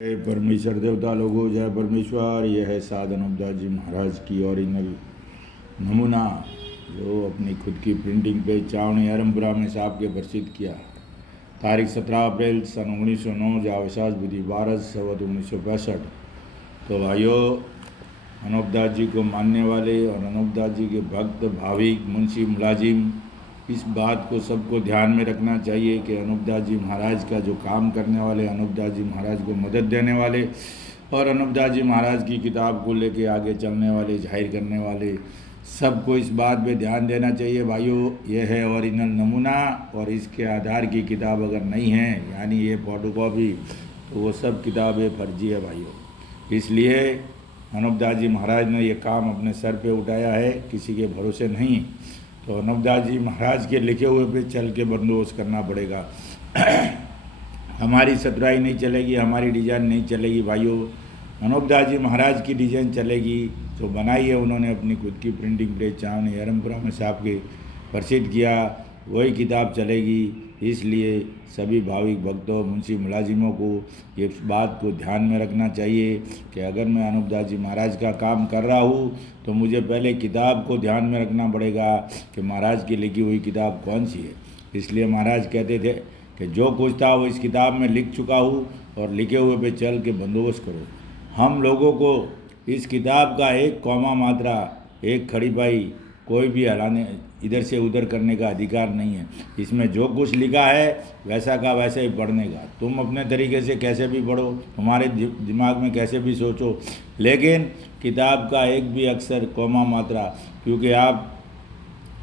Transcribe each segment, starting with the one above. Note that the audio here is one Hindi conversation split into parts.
जय परमेश्वर देवता लोगों, जय परमेश्वर। यह है साध अनुपदास जी महाराज की ओरिजिनल नमूना जो अपनी खुद की प्रिंटिंग पे चावनी अरमपुरा में साहब के प्रसिद्ध किया। तारीख 17 अप्रैल सन 1909 जावसाज बुद्धि 12 संवत 1965। तो भाइयों, अनुपदास जी को मानने वाले और अनुपदास जी के भक्त भाविक मुंशी मुलाजिम इस बात को सबको ध्यान में रखना चाहिए कि अनुपदास जी महाराज का जो काम करने वाले, अनुपदास जी महाराज को मदद देने वाले और अनुपदास जी महाराज की किताब को लेके आगे चलने वाले, जाहिर करने वाले, सबको इस बात पे ध्यान देना चाहिए। भाइयों, यह है ओरिजिनल नमूना और इसके आधार की किताब अगर नहीं है, यानी ये फोटोकॉपी, तो वो सब किताबें फर्जी है भाइयों। इसलिए अनुपदास जी महाराज ने ये काम अपने सर पे उठाया है, किसी के भरोसे नहीं। तो अनुपदास जी महाराज के लिखे हुए पे चल के बंदोबस्त करना पड़ेगा। हमारी सतराई नहीं चलेगी, हमारी डिज़ाइन नहीं चलेगी भाइयों, अनुपदास जी महाराज की डिज़ाइन चलेगी। तो बनाई है उन्होंने अपनी खुद की प्रिंटिंग प्रेस चावनी अरमपुरा में साहब के प्रसिद्ध किया, वही किताब चलेगी। इसलिए सभी भाविक भक्तों, मुंशी मुलाजिमों को ये बात को ध्यान में रखना चाहिए कि अगर मैं अनुपदास जी महाराज का काम कर रहा हूँ तो मुझे पहले किताब को ध्यान में रखना पड़ेगा कि महाराज की लिखी हुई किताब कौन सी है। इसलिए महाराज कहते थे कि जो कुछ था वो इस किताब में लिख चुका हूँ और लिखे हुए पे चल के बंदोबस्त करो। हम लोगों को इस किताब का एक कौमा मात्रा, एक खड़ी पाई कोई भी हलाने, इधर से उधर करने का अधिकार नहीं है। इसमें जो कुछ लिखा है वैसा का वैसा ही पढ़ने का। तुम अपने तरीके से कैसे भी पढ़ो, तुम्हारे दिमाग में कैसे भी सोचो, लेकिन किताब का एक भी अक्षर, कौमा मात्रा, क्योंकि आप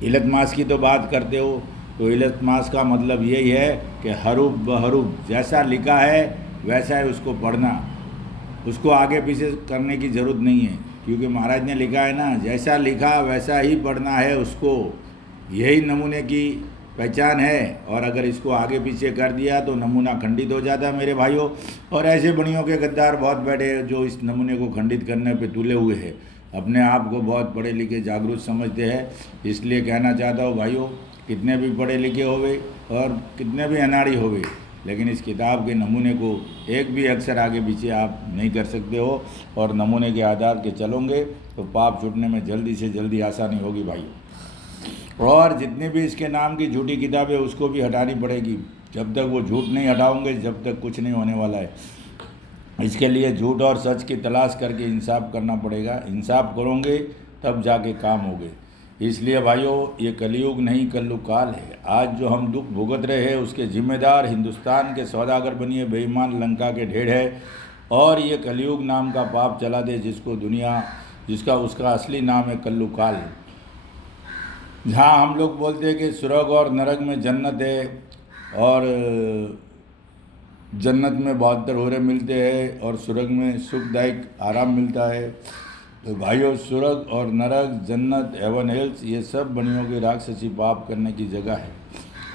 इल्तमास की तो बात करते हो, तो इल्तमास का मतलब यही है कि हरूफ बहरूफ जैसा लिखा है वैसा है उसको पढ़ना, उसको आगे पीछे करने की ज़रूरत नहीं है। क्योंकि महाराज ने लिखा है ना, जैसा लिखा वैसा ही पढ़ना है उसको, यही नमूने की पहचान है। और अगर इसको आगे पीछे कर दिया तो नमूना खंडित हो जाता है मेरे भाइयों। और ऐसे बनियों के गद्दार बहुत बैठे हैं जो इस नमूने को खंडित करने पे तुले हुए हैं, अपने आप को बहुत पढ़े लिखे जागरूक समझते हैं। इसलिए कहना चाहता हूँ भाइयों, कितने भी पढ़े लिखे होवे और कितने भी अनाड़ी होवे, लेकिन इस किताब के नमूने को एक भी अक्षर आगे पीछे आप नहीं कर सकते हो। और नमूने के आधार के चलोगे तो पाप छूटने में जल्दी से जल्दी आसानी होगी भाई। और जितनी भी इसके नाम की झूठी किताबें उसको भी हटानी पड़ेगी। जब तक वो झूठ नहीं हटाओगे जब तक कुछ नहीं होने वाला है। इसके लिए झूठ और सच की तलाश करके इंसाफ करना पड़ेगा। इंसाफ करोगे तब जाके काम होगे। इसलिए भाइयों, ये कलयुग नहीं कलयुग काल है। आज जो हम दुख भुगत रहे हैं उसके जिम्मेदार हिंदुस्तान के सौदागर बनिए बेईमान लंका के ढेर है। और ये कलयुग नाम का पाप चला दे जिसको दुनिया, जिसका उसका असली नाम है कलयुग काल। जहाँ हम लोग बोलते हैं कि स्वर्ग और नरक में जन्नत है और जन्नत में 72 होरे मिलते हैं और स्वर्ग में सुखदायक आराम मिलता है। तो भाइयों, स्वर्ग और नरक, जन्नत, हेवन, हेल्स, ये सब बनियों के राक्षसी पाप करने की जगह है।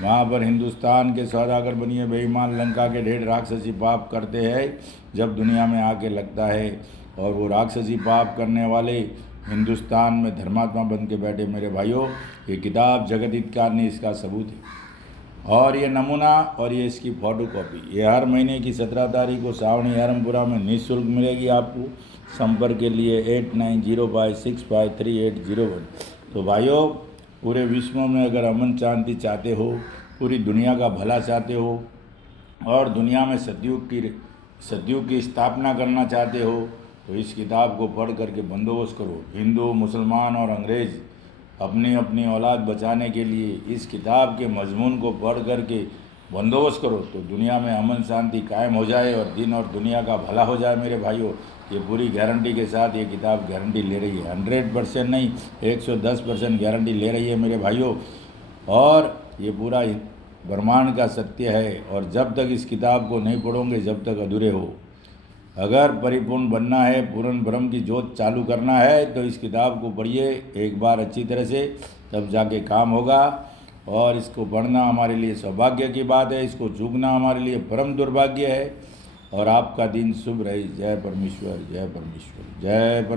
वहाँ पर हिंदुस्तान के सौदागर बनिए बेईमान लंका के ढेर राक्षसी पाप करते हैं जब दुनिया में आके लगता है। और वो राक्षसी पाप करने वाले हिंदुस्तान में धर्मात्मा बन के बैठे मेरे भाइयों। ये किताब जगत हितकार ने इसका सबूत है। और ये नमूना और ये इसकी फ़ोटो कॉपी ये हर महीने की 17 तारीख को सावनी अरमपुरा में निःशुल्क मिलेगी आपको। संपर्क के लिए 8905653801। तो भाइयों, पूरे विश्व में अगर अमन शांति चाहते हो, पूरी दुनिया का भला चाहते हो और दुनिया में सतयुग की स्थापना करना चाहते हो, तो इस किताब को पढ़ करके बंदोबस्त करो। हिंदू, मुसलमान और अंग्रेज़ अपनी अपनी औलाद बचाने के लिए इस किताब के मजमून को पढ़ करके बंदोबस्त करो तो दुनिया में अमन शांति कायम हो जाए और दिन और दुनिया का भला हो जाए मेरे भाइयों। ये पूरी गारंटी के साथ ये किताब गारंटी ले रही है। 100% नहीं, 110% गारंटी ले रही है मेरे भाइयों। और ये पूरा ब्रह्मांड का सत्य है। और जब तक इस किताब को नहीं पढ़ोगे जब तक अधूरे हो। अगर परिपूर्ण बनना है, पूर्ण ब्रह्म की जोत चालू करना है तो इस किताब को पढ़िए एक बार अच्छी तरह से, तब जाके काम होगा। और इसको पढ़ना हमारे लिए सौभाग्य की बात है, इसको चूकना हमारे लिए परम दुर्भाग्य है। और आपका दिन शुभ रहे। जय परमेश्वर, जय परमेश्वर, जय